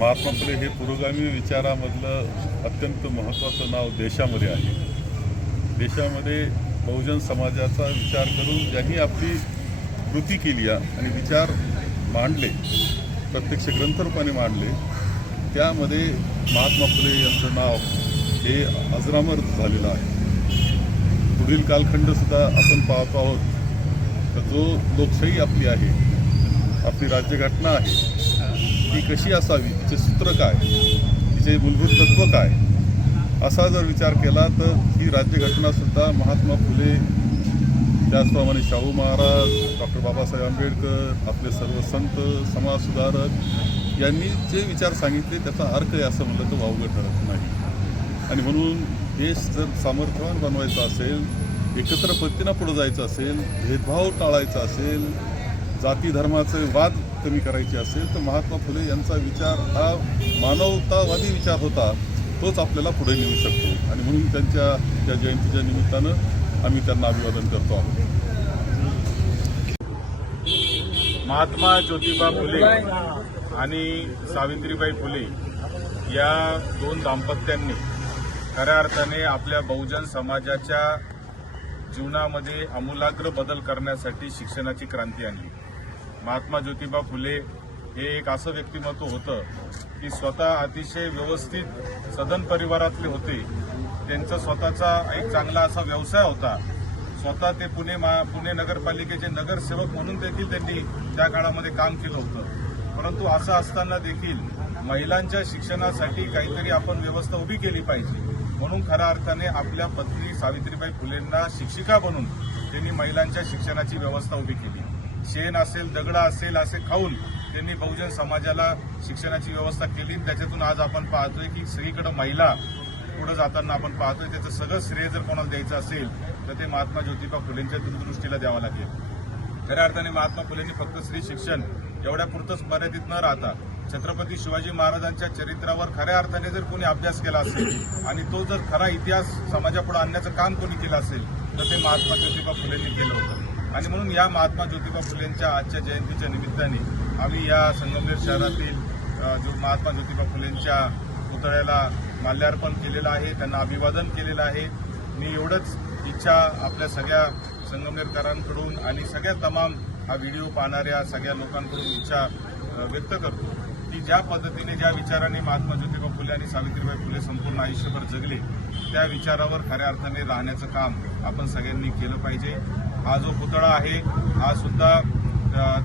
महात्मा फुले हे पुरोगामी विचारामधलं अत्यंत महत्त्वाचं नाव देशामध्ये आहे. देशामध्ये बहुजन समाजाचा विचार करून ज्यांनी आपली कृती केली आणि विचार मांडले, प्रत्यक्ष ग्रंथरूपाने मांडले, त्यामध्ये महात्मा फुले यांचं नाव हे अजरामर झालेलं आहे. पुढील कालखंडसुद्धा आपण पाहतो आहोत तर जो लोकशाही आपली आहे, आपली राज्यघटना आहे, ती कशी असावी, तिचे सूत्र काय, तिचे मूलभूत तत्त्व काय, असा जर विचार केला तर ही राज्यघटनासुद्धा महात्मा फुले, त्याचप्रमाणे शाहू महाराज, डॉक्टर बाबासाहेब आंबेडकर, आपले सर्व संत, समाजसुधारक यांनी जे विचार सांगितले त्याचा अर्थ आहे असं म्हणलं तर वावगं ठरत नाही. आणि म्हणून देश जर सामर्थ्यवान बनवायचा असेल, एकत्र पद्धतीनं पुढं जायचं असेल, भेदभाव टाळायचा असेल, जाती धर्माचे वाद कमी करायचे असेल तर महात्मा फुले यांचा विचार हा मानवतावादी विचार होता, तोच आपल्याला पुढे नेऊ शकतो. आणि म्हणून त्यांच्या त्या जयंतीच्या निमित्तानं आम्ही त्यांना अभिवादन करतो आहोत. महात्मा ज्योतिबा फुले आणि सावित्रीबाई फुले या दोन दाम्पत्यांनी खऱ्या अर्थाने आपल्या बहुजन समाजाच्या जीवनामध्ये आमूलाग्र बदल करण्यासाठी शिक्षणाची क्रांती आणली. महात्मा ज्योतिबा फुले हे एक असं व्यक्तिमत्व होतं की स्वतः अतिशय व्यवस्थित सदन परिवारातले होते. त्यांचा स्वतःचा एक चांगला असा व्यवसाय होता. स्वतः ते पुणे नगरपालिकेचे नगरसेवक म्हणून देखील त्यांनी त्या काळामध्ये काम केलं होतं. परंतु असं असताना देखील महिलांच्या शिक्षणासाठी काहीतरी आपण व्यवस्था उभी केली पाहिजे म्हणून खऱ्या अर्थाने आपल्या पत्नी सावित्रीबाई फुलेंना शिक्षिका बनून त्यांनी महिलांच्या शिक्षणाची व्यवस्था उभी केली. शेण असेल, दगडा असेल असे खाऊन त्यांनी बहुजन समाजाला शिक्षणाची व्यवस्था केली. त्याच्यातून आज आपण पाहतोय की सगळीकडे महिला पुढे जाताना आपण पाहतोय. त्याचं सगळं श्रेय जर कोणाला द्यायचं असेल तर ते महात्मा ज्योतिबा फुलेंच्या दूरदृष्टीला द्यावं लागेल. खऱ्या अर्थाने महात्मा फुलेंनी फक्त स्त्री शिक्षण एवढ्यापुरतंच मर्यादित न राहता छत्रपती शिवाजी महाराजांच्या चरित्रावर खऱ्या अर्थाने जर कोणी अभ्यास केला असेल आणि तो जर खरा इतिहास समाजापुढे आणण्याचं काम कोणी केलं असेल तर ते महात्मा ज्योतिबा फुलेंनी केलं होतं. आणि म्हणून या महात्मा ज्योतिबा फुलेंच्या आजच्या जयंतीच्या निमित्ताने आम्ही या संगमनेर शहरातील जो महात्मा ज्योतिबा फुलेंच्या पुतळ्याला माल्यार्पण केलेलं आहे, त्यांना अभिवादन केलेलं आहे. मी एवढंच इच्छा आपल्या सगळ्या संगमनेरकरांकडून आणि सगळ्या तमाम हा व्हिडिओ पाहणाऱ्या सगळ्या लोकांकडून इच्छा व्यक्त करतो की ज्या पद्धतीने, ज्या विचाराने महात्मा ज्योतिबा फुले आणि सावित्रीबाई फुले संपूर्ण आयुष्यभर जगले, त्या विचारावर खऱ्या अर्थाने राहण्याचं काम आपण सगळ्यांनी केलं पाहिजे. हा जो पुतळा आहे हा सुद्धा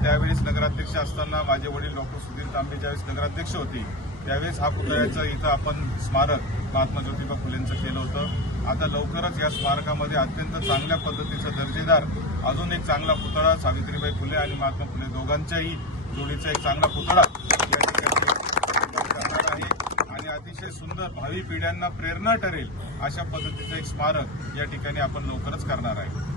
त्यावेळेस नगराध्यक्ष असताना माझे वडील डॉक्टर सुधीर तांबे ज्यावेळेस नगराध्यक्ष होते त्यावेळेस हा पुतळ्याचं इथं आपण स्मारक महात्मा ज्योतिबा फुलेंचं केलं होतं. आता लवकरच या स्मारकामध्ये अत्यंत चांगल्या पद्धतीचं दर्जेदार अजून एक चांगला पुतळा सावित्रीबाई फुले आणि महात्मा फुले दोघांच्याही जोडीचा एक चांगला पुतळा या ठिकाणी करणार आहे आणि अतिशय सुंदर भावी पिढ्यांना प्रेरणा ठरेल अशा पद्धतीचं एक स्मारक या ठिकाणी आपण लवकरच करणार आहे.